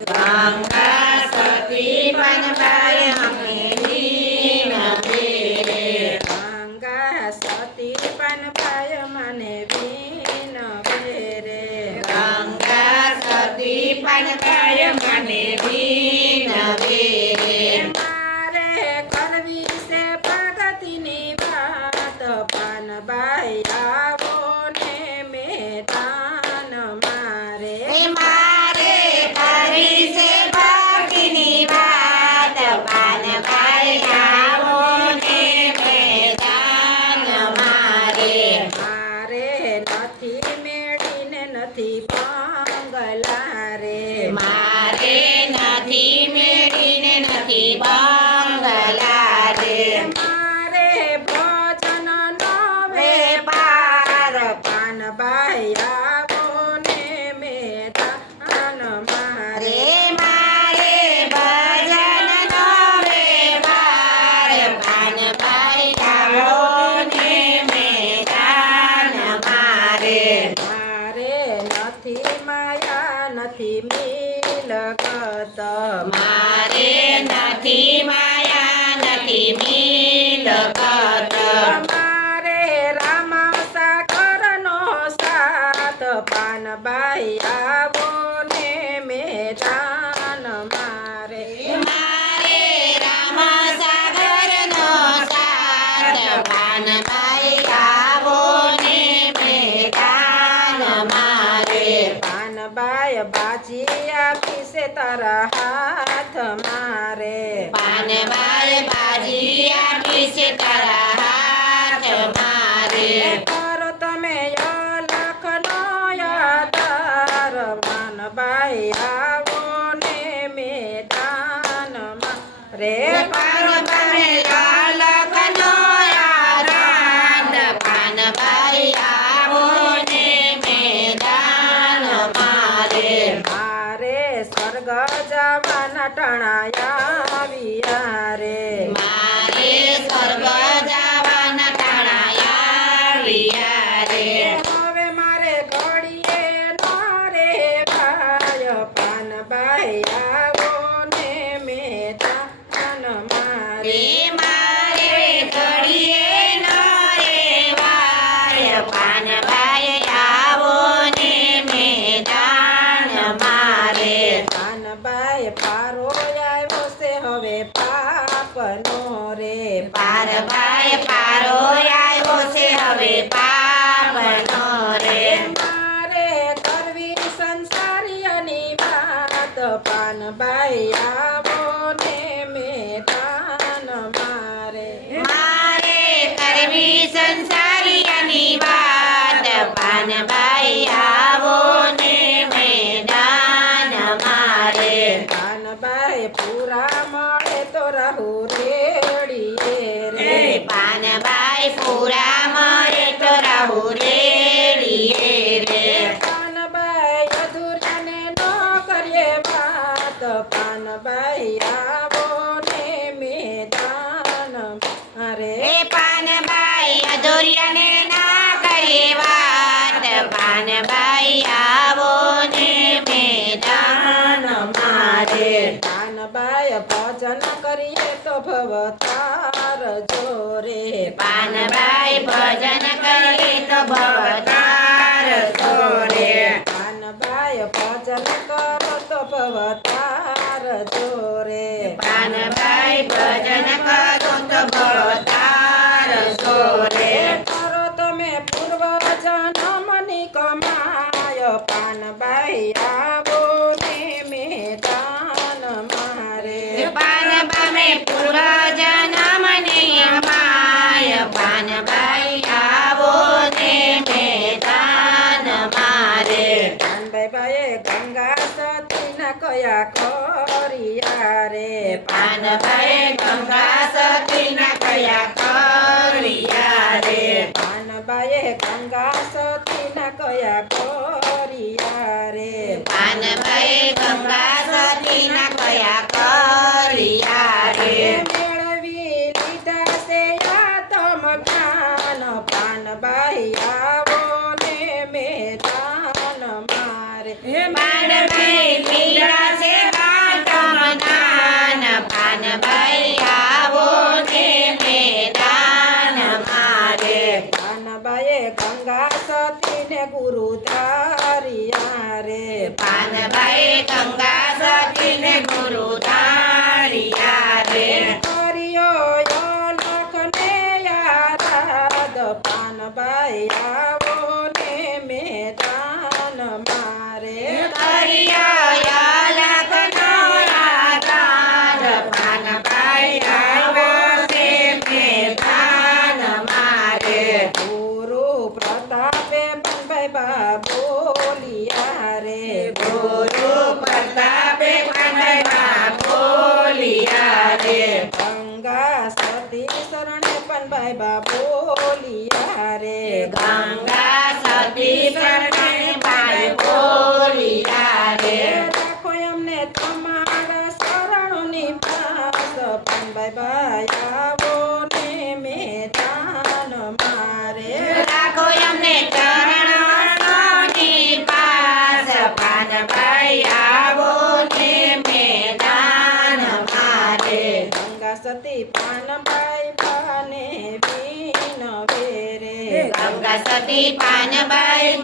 ગંગા સતી પાનબાઈ અમે વિનવે રે. ગંગા સતી પાનબાઈ મને વિનવે રે. ગંગા સતી પાનબાઈ મને વિનવે રે. મારે કરવી છે પ્રગતિની વાત, પાનબાઈ આવો ને મેદાન મારે. મારે કરવી છે ભક્તિની વાત, પાનબાઈ આવો ને મેદાન મારે. મારે નથી મેળીને નથી બંગલા રે. મારે નથી મેળીને નથી બંગલા રે. મારે ભજન નો વેપાર પાનબાઈ આવો ને મેદાન મારે. મારે ભજનનો વેપાર, પાનબાઈ આવો ને મેદાન મારે. મારે નથી માયા નથી મિલકત. મારે નથી માયા નથી મિલકત. મારે રામ સાગરનો સાથ, પાનબાઈ આવો ને મેદાન મારે. મારે રામ સાગરનો સાથ, પાનબાઈ આવો ને મેદાન મારે. પાનબાઈ બાજી આપી છે તારા હાથ મારે. પાનબાઈ બાજી આપી છે તારા હાથ મારે. કરો તમે લખનો યાદાર, પાનબાઈ આવો ને મેદાન મારે. પાનબાઈ લખનો આરાધ, પાનબાઈ આવો ને મેદાન મારે. મારે સ્વર્ગ જવાના ટણાયા આવ્યા રે. મારે સ્વર્ગ જવાના ટાણાયા આવ્યા રે. હવે મારે ઘડીએ ન રે ભાઈ, પાનબાઈ આવો ને મેદાન મારે. મારે ઘડીએ ન રેવાય, પાનબાઈ આવો ને મેદાન મારે. પાનબાઈ પારો આવ્યો છે હવે પાપનો રે. પારબાઈ પારો આવ્યો છે હવે પાપનો રે. મારે કરવી સંસારીયની વાત, પાનબાઈ આવો ને મેદાન મારે. મારે કરવી સંસારીયાની વાત, પાનબાઈ આવો ને મેદાન મારે. પાનબાઈ પૂરા મળે તો રહું રેડીએ રે. પાનબાઈ પૂરા મળે તો રહું રેડીએ રે. પાનબાઈ અધૂરાને ન કરીએ વાત, પાનબાઈ આવો ને મેદાન મારે. પાનબાઈ અધૂરિયાને ના કરીએ વાત, પાનબાઈ આવો ને મેદાન મારે. પાનબાઈ ભજન કરીએ તો ભવતાર જોરે. પાનબાઈ ભજન કરીએ તો ભવતાર જોરે. પાનબાઈ ભજન કરો તો ભવતાર જોરે. પાનબાઈ ભજન કરો તો ભવતાર જોરે. કરો તમે પૂર્વ જન્મની કમાય, પાનબાઈ આવો ને મેદાન મારે. પાનબાઈ પૂર્વ જન્મની અમાય, પાનબાઈ આવો ને મેદાન મારે. પાનબાઈએ ગંગા સતીના કયા ખોરિયા રે. પાનબાઈ ગંગા સતીના કયા કર્યા રે. પાનબાઈએ ગંગા સતીના કયા ખોરિયા રે. પાનબાઈ ગંગા સતીના કયા કર્યા રે. મેળવી લીધા છે આત્મ જ્ઞાન, પાનબાઈ આવો ને મેદાન મારે. પાનબાઈ પીડા છે ગંગા સતીને ગુરુ ધાર્યા રે કર્યો લખને યાદ પાનબાઈ આવો ને મેદાન મારે કરિયા લખનો આધાર પાનબાઈ આવો છે મેદાન મારે ગુરુ પ્રતાપે પનભાઈ બા બોલિયા રે ગુરુ પ્રતાપે પાનબાઈ બોલિયા રે ગંગા સતી શરણે પનભાઈ બા બોલિયા રે ગંગા સતી શરણે ભાઈ બોલિયા રે રાખો અમને તમારા શરણોની પાસ પનભાઈ ભાઈ આવો ને મેદાન મારે રાખો અમને ચરણોની પાસ પાનભાઈ આવો ને મેદાન મારે ગંગા સતી પાનભાઈ બાને વિનવે રે ગંગા સતી પાનબાઈ